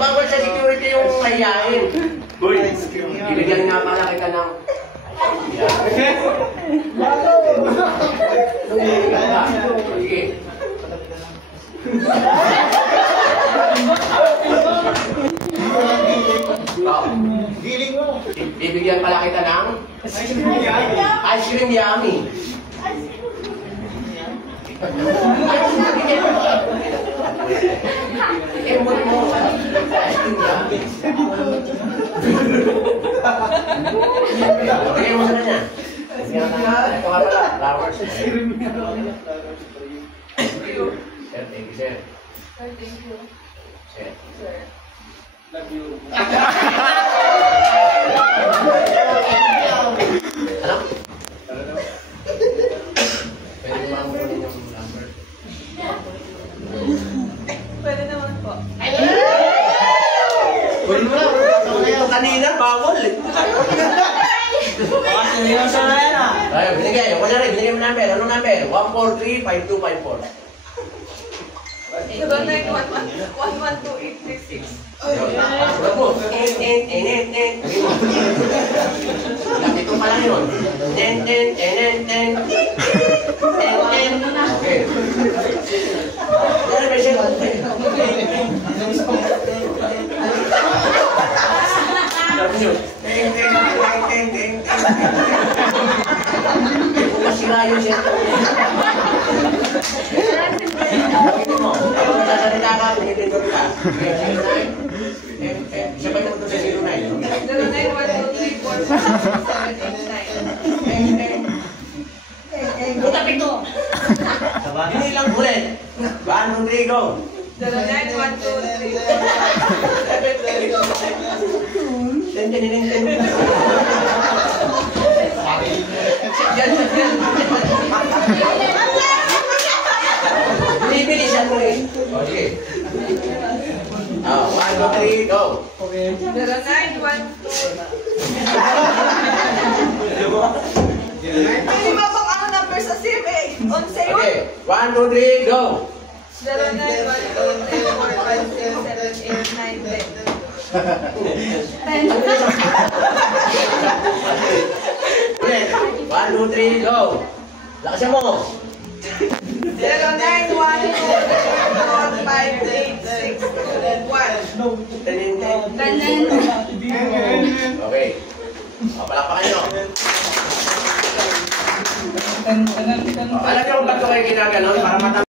bawal sa security yung mahihain. Uy, ibigyan nga pala kita ng... Sige. Giling mo. Ibigyan pala kita ng... Ice cream yummy. Emot mo. Bigyan mo sa kanya. Ito nga pala, flowers. Sir, thank you, sir. Thank you. Sir. Love you. Ano? Pwede mo ang kunin yung number. Pwede naman po. Kunin mo lang. Ito kanina, bawal eh. Ay, binigay. Ako na rin, binigay mo number. Anong number? 143-5254. 0911-112-836. Ano po? Ganito pala yun. Okay. Ano ba siya? Masira yung siya. Sasalita ka, pinitindot ka. Sabay mo ito sa 09. 0912347789. Puta pito! Hindi lang ulit. Baan Rodrigo? 0912347789. Binibilisan mo eh. O, sige. 1, 2, 3, go! 0912. Pwede ba bang ano number sa SIM eh? On sale? Okay, 1, 2, 3, go! 091234578910. Ulit. 1, 2, 3, go! Lakasan mo! 0912-58621. Okay. Palakpakan nyo. Alam nyo kung ba't ko kayo ginaganon para matapos?